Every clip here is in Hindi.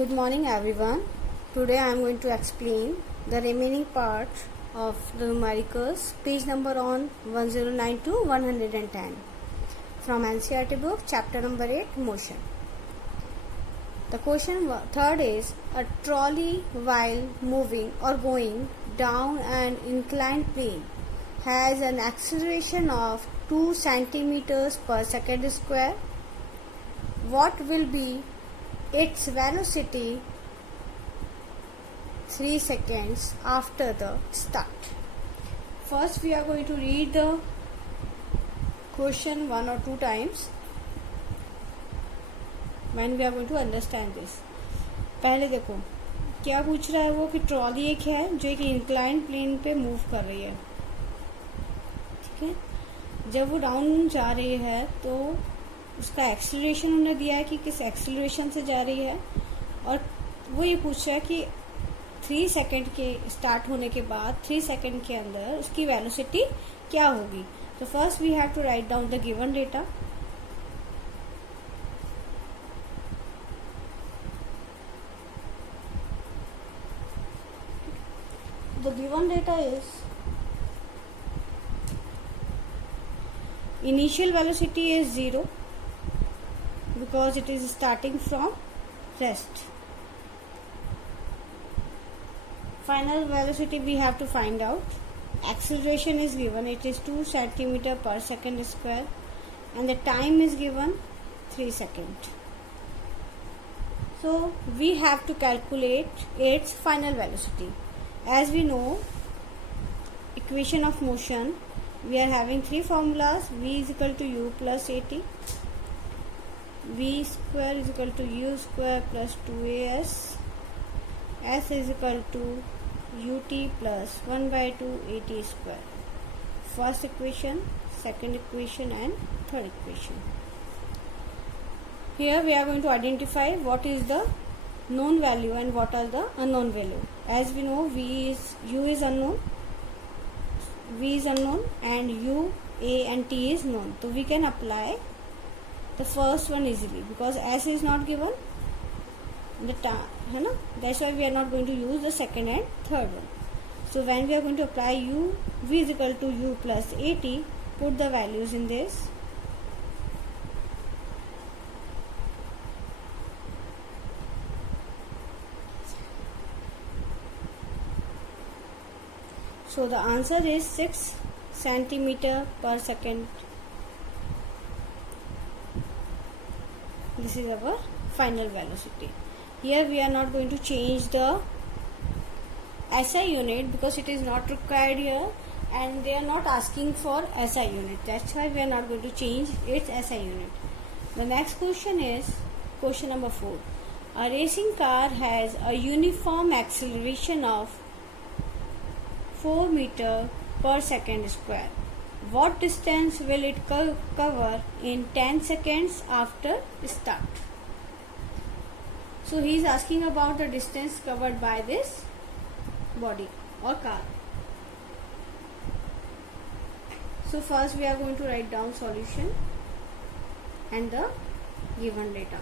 Good morning everyone. Today I am going to explain the remaining part of the numericals, page number on 109 to 110 from NCERT book, chapter number 8, motion. The question third is, a trolley while moving or going down an inclined plane has an acceleration of 2 centimeters per second square. What will be its velocity 3 seconds after the start? First we are going to read the question 1 or 2 times when we are going to understand this. पहले देखो क्या पूछ रहा है वो कि ट्रॉली एक है जो एक इंक्लाइन प्लेन पे मूव कर रही है, ठीक है। जब वो डाउन जा रही है तो उसका एक्सीलरेशन उन्होंने दिया है कि किस एक्सीलरेशन से जा रही है, और वो ये पूछ रहा है कि 3 सेकंड के स्टार्ट होने के बाद 3 सेकंड के अंदर उसकी वेलोसिटी क्या होगी। तो first we have to write down the given data. The given data is initial velocity is 0 because it is starting from rest. Final velocity we have to find out. Acceleration is given, it is 2 centimeter per second square, and the time is given 3 seconds. So we have to calculate its final velocity. As we know, equation of motion, we are having 3 formulas. V is equal to u plus at, v square is equal to u square plus 2as, s is equal to ut plus 1 by 2 at square. First equation, second equation and third equation. Here we are going to identify what is the known value and what are the unknown value. As we know, u is unknown, v is unknown, and u, a and t is known. So we can apply the first one easily because s is not given, that's why we are not going to use the second and third one. So when we are going to apply u, v is equal to u plus at, put the values in this. So the answer is 6 centimeter per second. This is our final velocity. Here we are not going to change the SI unit because it is not required here and they are not asking for SI unit. That's why we are not going to change its SI unit. The next question is question number 4. A racing car has a uniform acceleration of 4 meter per second square. What distance will it cover in 10 seconds after start? So he is asking about the distance covered by this body or car. So first we are going to write down solution and the given data.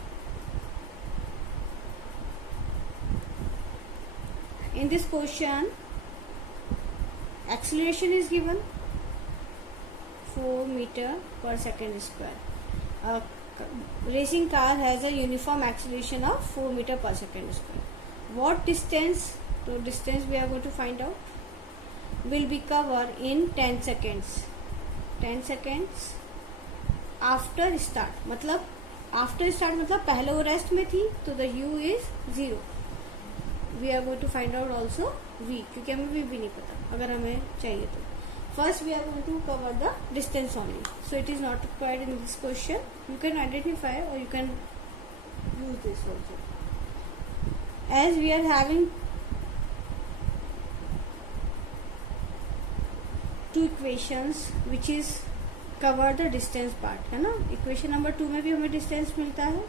In this question, acceleration is given 4 meter per second square. A racing car has a uniform acceleration of 4 meter per second square. What distance? So distance we are going to find out will be covered in 10 seconds. 10 seconds after start. मतलब after start मतलब पहले वो रेस्ट में थी तो the u is 0. We are going to find out also v क्योंकि हमें v भी नहीं पता अगर हमें चाहिए तो. First we are going to cover the distance only. So it is not required in this question. You can identify or you can use this also. As we are having 2 equations which is cover the distance part, है ना. Equation number 2 में भी हमें distance मिलता है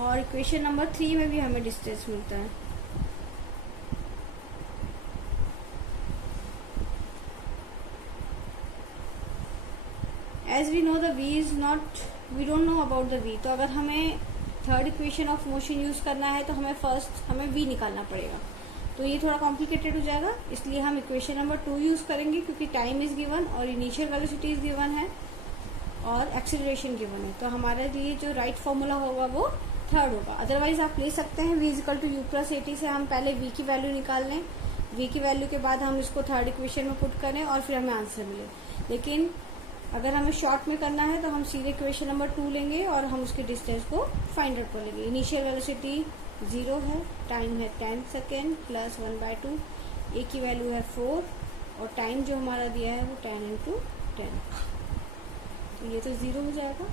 और equation number 3 में भी हमें distance मिलता है. As we know the v is not, we don't know about the v. तो अगर हमें third equation of motion use करना है तो हमें v निकालना पड़ेगा, तो ये थोड़ा कॉम्प्लिकेटेड हो जाएगा। इसलिए हम इक्वेशन नंबर 2 यूज़ करेंगे, क्योंकि टाइम इज़ गिवन और इनिशियल वेलोसिटी इज़ गिवन है और एक्सीलरेशन गिवन है। तो हमारे लिए जो राइट फॉर्मूला होगा वो थर्ड होगा। अदरवाइज आप ले सकते हैं v equal to U plus A T से हम पहले v की वैल्यू निकाल लें, v की वैल्यू के बाद हम इसको थर्ड इक्वेशन में पुट करें और फिर हमें आंसर मिले। लेकिन अगर हमें शॉर्ट में करना है तो हम सीधे इक्वेशन नंबर 2 लेंगे और हम उसके डिस्टेंस को फाइंड आउट कर लेंगे। इनिशियल वेलोसिटी 0 है, टाइम है 10 सेकेंड प्लस 1/2, ए की वैल्यू है 4 और टाइम जो हमारा दिया है वो 10 × 10, तो ये तो 0 हो जाएगा।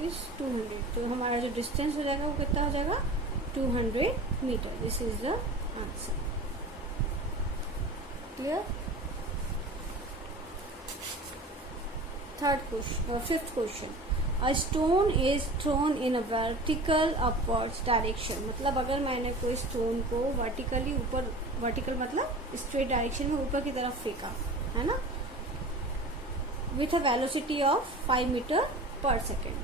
इज 200, तो हमारा जो डिस्टेंस हो जाएगा वो कितना हो जाएगा 200 metre. This is the answer. Clear. Fifth question, a stone is thrown in a vertical upwards direction. मतलब अगर मैंने कोई स्टोन को वर्टिकली ऊपर, वर्टिकल मतलब स्ट्रेट डायरेक्शन में ऊपर की तरफ फेंका है ना, with a velocity of 5 metre per second.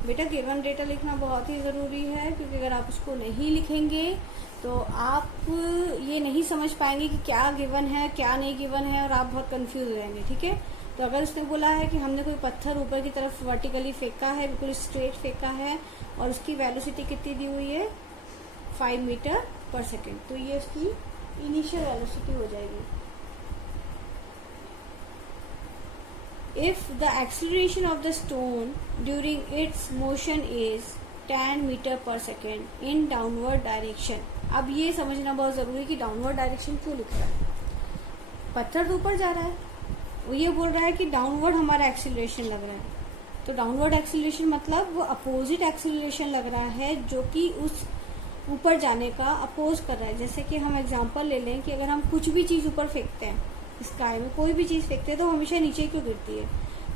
बेटा गिवन डेटा लिखना बहुत ही ज़रूरी है, क्योंकि अगर आप उसको नहीं लिखेंगे तो आप ये नहीं समझ पाएंगे कि क्या गिवन है क्या नहीं गिवन है, और आप बहुत कंफ्यूज हो जाएंगे। ठीक है, तो अगर उसने बोला है कि हमने कोई पत्थर ऊपर की तरफ वर्टिकली फेंका है, बिल्कुल स्ट्रेट फेंका है और उसकी वेलोसिटी कितनी दी हुई है 5 मीटर पर सेकेंड, तो ये उसकी इनिशियल वेलोसिटी हो जाएगी। If the acceleration of the stone during its motion is 10 metre per second in downward direction, अब ये समझना बहुत ज़रूरी है कि डाउनवर्ड डायरेक्शन क्यों लिख रहा है। पत्थर तो ऊपर जा रहा है, वो ये बोल रहा है कि डाउनवर्ड हमारा एक्सीलरेशन लग रहा है, तो डाउनवर्ड एक्सीलरेशन मतलब वो अपोजिट एक्सीलरेशन लग रहा है जो कि उस ऊपर जाने का अपोज कर रहा है। जैसे कि हम एग्जांपल ले लें कि अगर हम कुछ भी चीज़ ऊपर फेंकते हैं, स्काई में कोई भी चीज़ फेंकते हैं तो हमेशा नीचे क्यों गिरती है,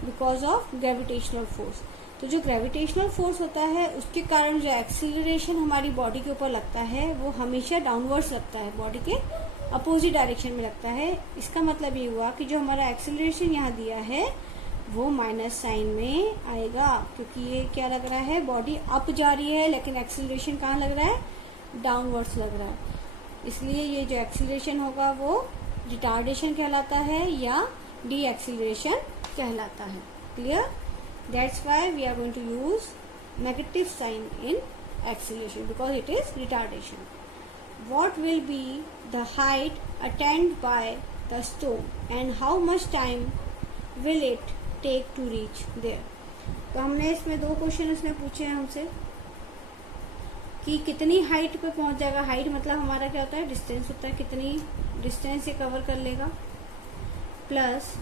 बिकॉज ऑफ ग्रेविटेशनल फोर्स। तो जो ग्रेविटेशनल फोर्स होता है उसके कारण जो एक्सीलरेशन हमारी बॉडी के ऊपर लगता है वो हमेशा डाउनवर्ड्स लगता है, बॉडी के अपोजिट डायरेक्शन में लगता है। इसका मतलब ये हुआ कि जो हमारा एक्सीलरेशन यहाँ दिया है वो माइनस साइन में आएगा, क्योंकि ये क्या लग रहा है, बॉडी अप जा रही है लेकिन एक्सीलरेशन कहाँ लग रहा है, डाउनवर्ड्स लग रहा है। इसलिए ये जो एक्सीलरेशन होगा वो रिटार्डेशन कहलाता है या डी एक्सीलरेशन कहलाता है। Clear. That's why we are going to use negative sign in acceleration because it is retardation. What will be the height attained by the stone and how much time will it take to reach there? तो हमने इसमें 2 क्वेश्चन इसने पूछे हैं हमसे कि कितनी हाइट पे पहुंच जाएगा। हाइट मतलब हमारा क्या होता है, डिस्टेंस होता है, कितनी डिस्टेंस ये कवर कर लेगा, प्लस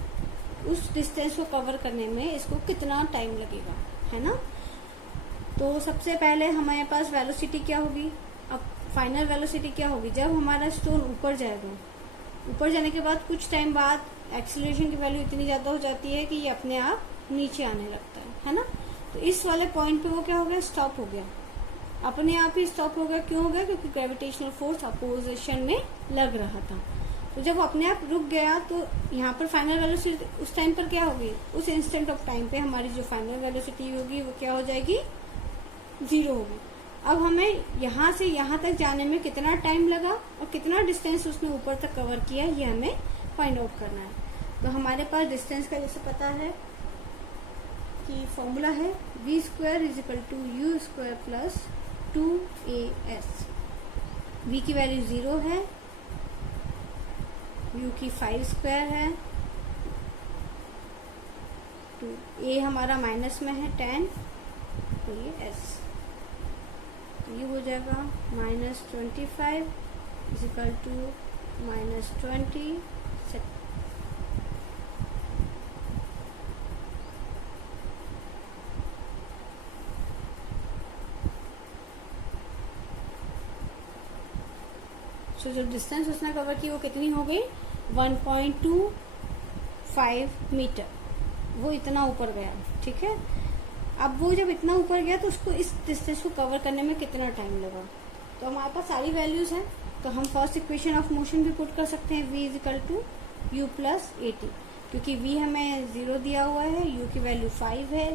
उस डिस्टेंस को कवर करने में इसको कितना टाइम लगेगा, है ना। तो सबसे पहले हमारे पास वेलोसिटी क्या होगी, अब फाइनल वेलोसिटी क्या होगी, जब हमारा स्टोन ऊपर जाएगा, ऊपर जाने के बाद कुछ टाइम बाद एक्सीलरेशन की वैल्यू इतनी ज़्यादा हो जाती है कि ये अपने आप नीचे आने लगता है ना। तो इस वाले पॉइंट पे वो क्या हो गया, स्टॉप हो गया, अपने आप ही स्टॉप हो गया। क्यों हो गया, क्योंकि ग्रेविटेशनल फोर्स अपोजिशन में लग रहा था। तो जब अपने आप रुक गया तो यहाँ पर फाइनल वेलोसिटी उस टाइम पर क्या होगी, उस इंस्टेंट ऑफ टाइम पे हमारी जो फाइनल वेलोसिटी होगी वो क्या हो जाएगी, 0 होगी। अब हमें यहाँ से यहाँ तक जाने में कितना टाइम लगा और कितना डिस्टेंस उसने ऊपर तक कवर किया, ये हमें फाइंड आउट करना है। तो हमारे पास डिस्टेंस का जैसे पता है कि फॉर्मूला है v² = u² + 2as। v की वैल्यू 0 है, u की 5² है, तो a हमारा माइनस में है 10, तो ये s, तो ये हो जाएगा -25 = -20 तो जो डिस्टेंस उसने कवर की वो कितनी हो गई, 1.25 मीटर, वो इतना ऊपर गया। ठीक है, अब वो जब इतना ऊपर गया तो उसको इस डिस्टेंस को कवर करने में कितना टाइम लगा। तो हमारे पास सारी वैल्यूज हैं, तो हम फर्स्ट इक्वेशन ऑफ मोशन भी पुट कर सकते हैं, v = u प्लस 80, क्योंकि v हमें 0 दिया हुआ है, u की वैल्यू 5 है,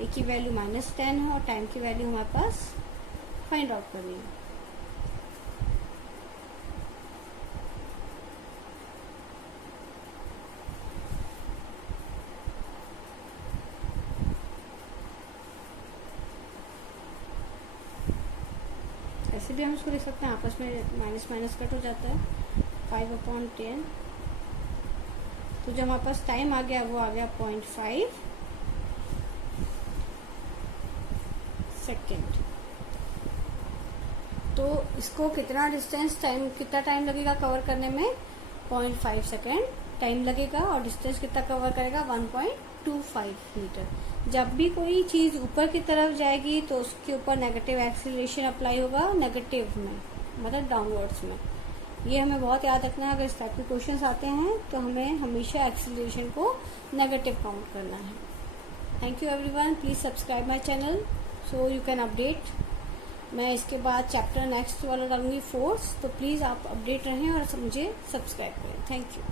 a की वैल्यू -10 है और टाइम की वैल्यू हमारे पास फाइंड आउट करनी है। ऐसे भी हम इसको लिख सकते हैं, आपस में माइनस माइनस कट हो जाता है, 5/10। तो जो हमारे पास टाइम आ गया वो आ गया 0.5 सेकेंड। तो इसको कितना टाइम लगेगा कवर करने में? 0.5 सेकेंड टाइम लगेगा, और डिस्टेंस कितना कवर करेगा? 1.25 मीटर। जब भी कोई चीज ऊपर की तरफ जाएगी तो उसके ऊपर नेगेटिव एक्सीलरेशन अप्लाई होगा, नेगेटिव में मतलब डाउनवर्ड्स में। ये हमें बहुत याद रखना है, अगर इस टाइप के क्वेश्चंस आते हैं तो हमें हमेशा एक्सीलरेशन को नेगेटिव काउंट करना है। Thank you everyone, please subscribe my channel so you can update. मैं इसके बाद चैप्टर नेक्स्ट वाला डालूंगी फोर्स, तो प्लीज आप अपडेट रहें और मुझे सब्सक्राइब करें। Thank you.